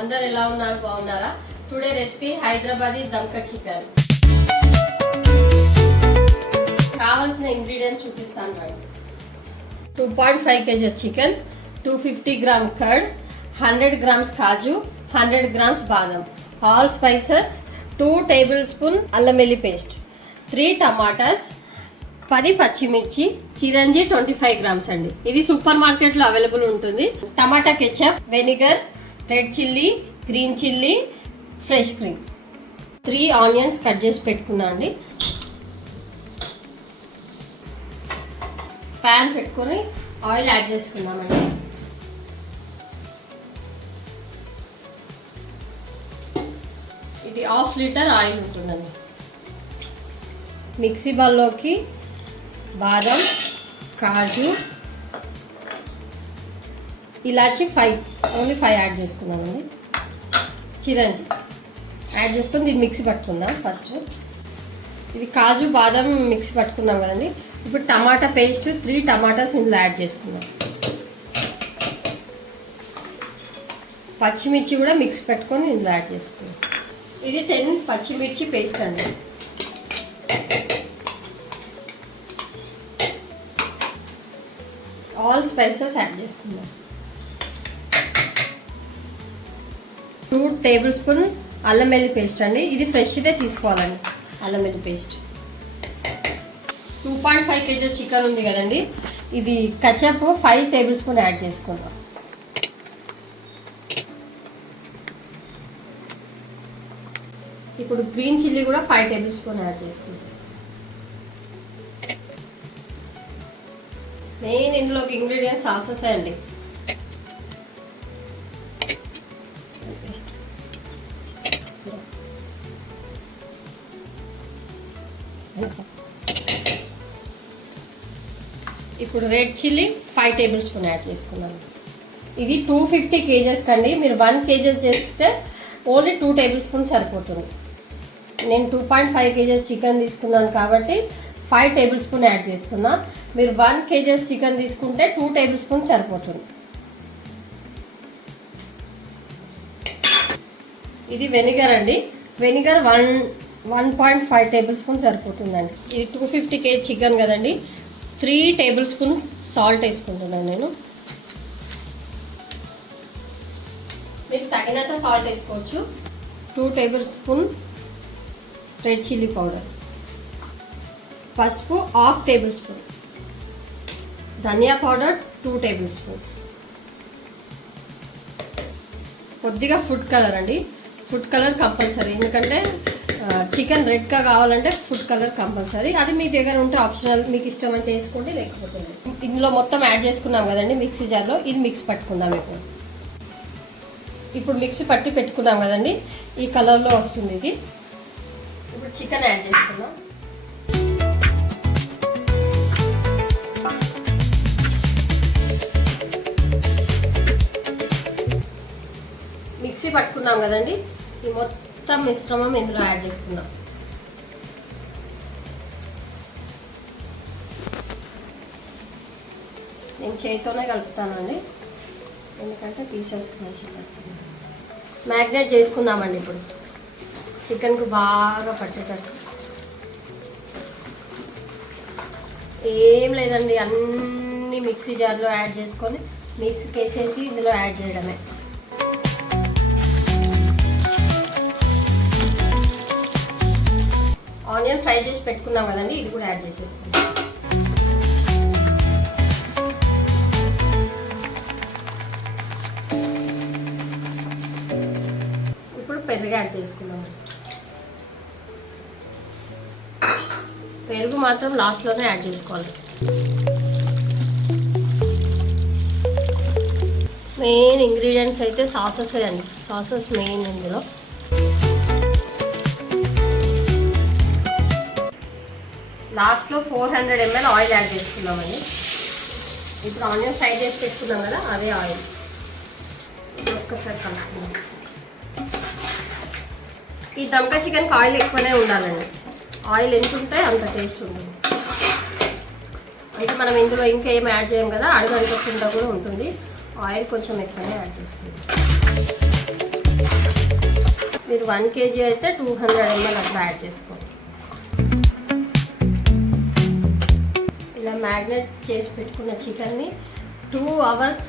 అందరు ఎలా ఉన్నారు? బాగున్నారా? టుడే రెసిపీ హైదరాబాదీ దమ్కా చికెన్. కావాల్సిన ఇంగ్రీడియంట్స్ చూపిస్తాను రండి. 2.5 kg chicken, 250 gram curd, 100 grams కాజు, 100 grams బాదం, ఆల్ స్పైసెస్, 2 tablespoon అల్లం వెల్లుల్లి పేస్ట్, 3 టమాటాస్, 10 పచ్చిమిర్చి, చిరంజి 25 grams అండి. ఇది సూపర్ మార్కెట్లో అవైలబుల్ ఉంటుంది. Tomato ketchup, vinegar, red chilli, green chilli, fresh cream, 3 onions cut చేసి పెట్టుకున్నా అండి. ప్యాన్ పెట్టుకొని ఆయిల్ యాడ్ చేసుకున్నామండి. ఇది 1/2 లీటర్ ఆయిల్ ఉంటుందండి. మిక్సీ బౌల్లోకి బాదం, కాజు, ఇలాచి 5 యాడ్ చేసుకున్నామండి. చిరంజి యాడ్ చేసుకొని దీన్ని మిక్సీ పట్టుకుందాం. ఫస్ట్ ఇది కాజు బాదం మిక్సీ పట్టుకున్నాం కదండి. ఇప్పుడు టమాటా పేస్ట్ 3 టమాటాస్ ఇందులో యాడ్ చేసుకున్నాం. పచ్చిమిర్చి కూడా మిక్స్ పెట్టుకొని ఇందులో యాడ్ చేసుకున్నాం. ఇది 10 పచ్చిమిర్చి పేస్ట్ అండి. ఆల్ స్పైసెస్ యాడ్ చేసుకున్నాం. 2 tablespoon అల్లం వెల్లుల్లి పేస్ట్ అండి. ఇది ఫ్రెష్దే తీసుకోవాలండి. అల్లం వెల్లుల్లి పేస్ట్. 2.5 kg చికెన్ ఉంది కదండి. ఇది కచప్ 5 tablespoon యాడ్ చేసుకుందాం. ఇప్పుడు గ్రీన్ చిల్లీ కూడా 5 tablespoon యాడ్ చేసుకుందాం. మెయిన్ ఇందులోకి ఇంగ్రీడియంట్స్ సాసెస్ అండి. ఇప్పుడు రెడ్ చిల్లీ 5 tablespoon యాడ్ చేసుకున్నాను. ఇది 250 kgs కండి. మీరు 1 kg చేస్తే ఓన్లీ 2 tablespoon సరిపోతుంది. నేను 2.5 kg చికెన్ తీసుకున్నాను కాబట్టి 5 tablespoon యాడ్ చేస్తున్నా. మీరు 1 kg చికెన్ తీసుకుంటే 2 tablespoon సరిపోతుంది. ఇది వెనిగర్ అండి. వెనిగర్ 1.5 tablespoon సరిపోతుందండి. ఇది 250 kg చికెన్ కదండి. 3 tablespoon సాల్ట్ వేసుకుంటున్నాను నేను. మీరు తగినంత సాల్ట్ వేసుకోవచ్చు. 2 tablespoon రెడ్ చిల్లీ పౌడర్, పసుపు 1/2 tablespoon, ధనియా పౌడర్ 2 tablespoon, కొద్దిగా ఫుడ్ కలర్ అండి. ఫుడ్ కలర్ కంపల్సరీ, ఎందుకంటే చికెన్ రెడ్గా కావాలంటే ఫుడ్ కలర్ కంపల్సరీ. అది మీ దగ్గర ఉంటే ఆప్షనల్, మీకు ఇష్టం అంటే వేసుకోండి, లేకపోతే ఇందులో మొత్తం యాడ్ చేసుకున్నాం కదండి మిక్సీ జార్లో. ఇది మిక్స్ పట్టుకుందాం. ఇప్పుడు మిక్సీ పట్టి పెట్టుకున్నాం కదండి. ఈ కలర్లో వస్తుంది ఇది. ఇప్పుడు చికెన్ యాడ్ చేసుకున్నాం. మిక్సీ పట్టుకున్నాం కదండి. ఈ మొత్తం మిశ్రమం ఇందులో యాడ్ చేసుకుందాం. నేను చేతితోనే కలుపుతానండి, ఎందుకంటే తీసేసుకున్నాను. చికెన్ మ్యాగ్నేట్ చేసుకుందామండి. ఇప్పుడు చికెన్కు బాగా పట్టేటట్టు. ఏం లేదండి, అన్నీ మిక్సీ జార్లో యాడ్ చేసుకొని మిక్సీకి వేసేసి ఇందులో యాడ్ చేయడమే. ఆనియన్ ఫ్రై చేసి పెట్టుకున్నాం కదండి. ఇది కూడా యాడ్ చేసేసుకుంటాం. ఇప్పుడు పెరుగు యాడ్ చేసుకున్నాం. పెరుగు మాత్రం లాస్ట్లోనే యాడ్ చేసుకోవాలి. మెయిన్ ఇంగ్రీడియంట్స్ అయితే సాసెస్ అండి. సాసెస్ మెయిన్ ఇందులో. లాస్ట్లో 400 ml ఆయిల్ యాడ్ చేసుకున్నామండి. ఇప్పుడు ఆనియన్ ఫ్రై చేసి పెట్టుకున్నాం కదా, అదే ఆయిల్ ఒక్కసారి కలుపుకున్నాం. ఈ దమ్కా చికెన్కి ఆయిల్ ఎక్కువనే ఉండాలండి. ఆయిల్ ఎంత ఉంటే అంత టేస్ట్ ఉంటుంది. అంటే మనం ఇందులో ఇంకేం యాడ్ చేయం కదా, అడుగడుగుకుండా కూడా ఉంటుంది. ఆయిల్ కొంచెం ఎక్కువనే యాడ్ చేసుకుంటాం. మీరు 1 kg అయితే 200 ml అట్లా యాడ్ చేసుకోండి. ఇలా మ్యాగ్నేట్ చేసి పెట్టుకున్న చికెన్ని 2 hours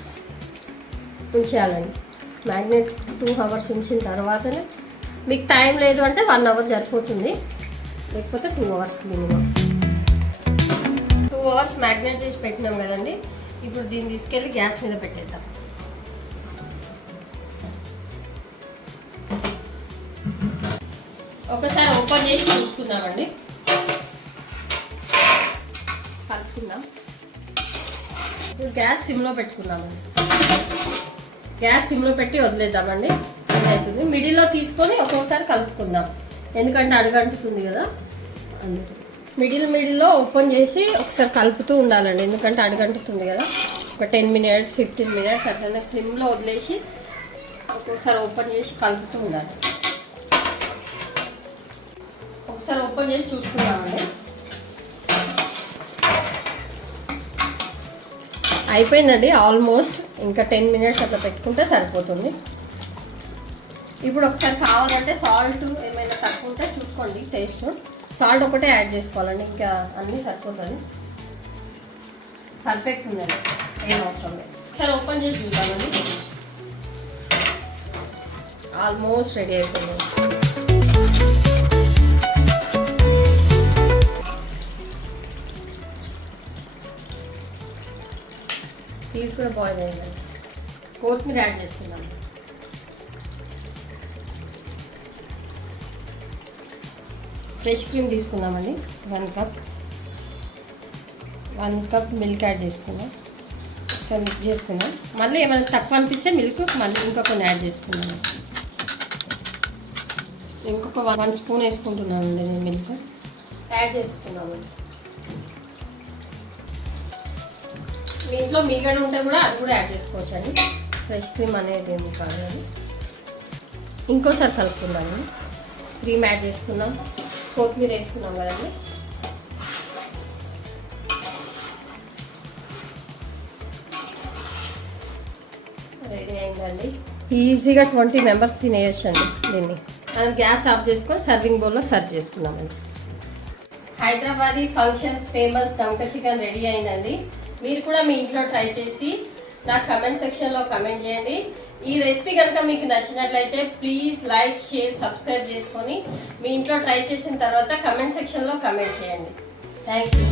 ఉంచేయాలండి. మ్యాగ్నేట్ 2 hours ఉంచిన తర్వాతనే మీకు టైం లేదు అంటే 1 hour సరిపోతుంది, లేకపోతే 2 hours మినిమం. 2 hours మ్యాగ్నేట్ చేసి పెట్టినాం కదండి. ఇప్పుడు దీన్ని తీసుకెళ్ళి గ్యాస్ మీద పెట్టేద్దాం. ఒకసారి ఓపెన్ చేసి చూసుకుందామండి. కలుపుకుందాం. ఇప్పుడు గ్యాస్ సిమ్లో పెట్టుకుందామండి. గ్యాస్ సిమ్లో పెట్టి వదిలేద్దామండి. అవుతుంది. మిడిల్లో తీసుకొని ఒక్కొక్కసారి కలుపుకుందాం, ఎందుకంటే అడుగంటుతుంది కదా. అందుకు మిడిల్లో ఓపెన్ చేసి ఒకసారి కలుపుతూ ఉండాలండి, ఎందుకంటే అడుగంటుతుంది కదా. ఒక 10 minutes 15 minutes అట్లనే స్లిమ్లో వదిలేసి ఒక్కొక్కసారి ఓపెన్ చేసి కలుపుతూ ఉండాలి. ఒకసారి ఓపెన్ చేసి చూసుకుందామండి. అయిపోయిందండి ఆల్మోస్ట్. ఇంకా 10 minutes అట్లా పెట్టుకుంటే సరిపోతుంది. ఇప్పుడు ఒకసారి కావాలంటే సాల్ట్ ఏమైనా తక్కువ ఉంటే చూసుకోండి. టేస్ట్ సాల్ట్ ఒకటే యాడ్ చేసుకోవాలండి, ఇంకా అన్నీ సరిపోతుంది. పర్ఫెక్ట్ ఉందండి, ఏం అవసరం లేదు. ఒకసారి ఓపెన్ చేసి చూద్దామండి. ఆల్మోస్ట్ రెడీ అయిపోయింది. పీస్ కూడా బాయిల్ అయ్యిందండి. కొత్తిమీర యాడ్ చేసుకుందాం. ఫ్రెష్ క్రీమ్ తీసుకుందామండి. 1 cup మిల్క్ యాడ్ చేసుకుందాం. ఒకసారి మిక్స్ చేసుకుందాం. మళ్ళీ ఏమైనా తక్కువ అనిపిస్తే మిల్క్ మళ్ళీ ఇంకా కొన్ని యాడ్ చేసుకుందాం. ఇంకొక 1 స్పూన్ వేసుకుంటున్నానండి నేను. మిల్క్ యాడ్ చేసుకుందామండి. మీ ఇంట్లో మీగడ ఉంటే కూడా అది కూడా యాడ్ చేసుకోవచ్చు అండి. ఫ్రెష్ క్రీమ్ అనేది ఏమి కాదు. ఇంకోసారి కలుపుకుందామండి. క్రీమ్ యాడ్ చేసుకుందాం. కొత్తిమీర వేసుకున్నాం కదండి. రెడీ అయిందండి. ఈజీగా 20 members తినేయచ్చు అండి దీన్ని. మనం గ్యాస్ ఆఫ్ చేసుకొని సర్వింగ్ బౌల్లో సర్వ్ చేసుకున్నామండి. హైదరాబాదీ ఫంక్షన్స్ ఫేమస్ దమ్కా చికెన్ రెడీ అయిందండి. మీరు కూడా మీ ఇంట్లో ట్రై చేసి నాకు కమెంట్ సెక్షన్లో కమెంట్ చేయండి. ఈ రెసిపీ కనుక మీకు నచ్చినట్లయితే ప్లీజ్ లైక్, షేర్, సబ్స్క్రైబ్ చేసుకొని మీ ఇంట్లో ట్రై చేసిన తర్వాత కమెంట్ సెక్షన్లో కమెంట్ చేయండి. Thank you.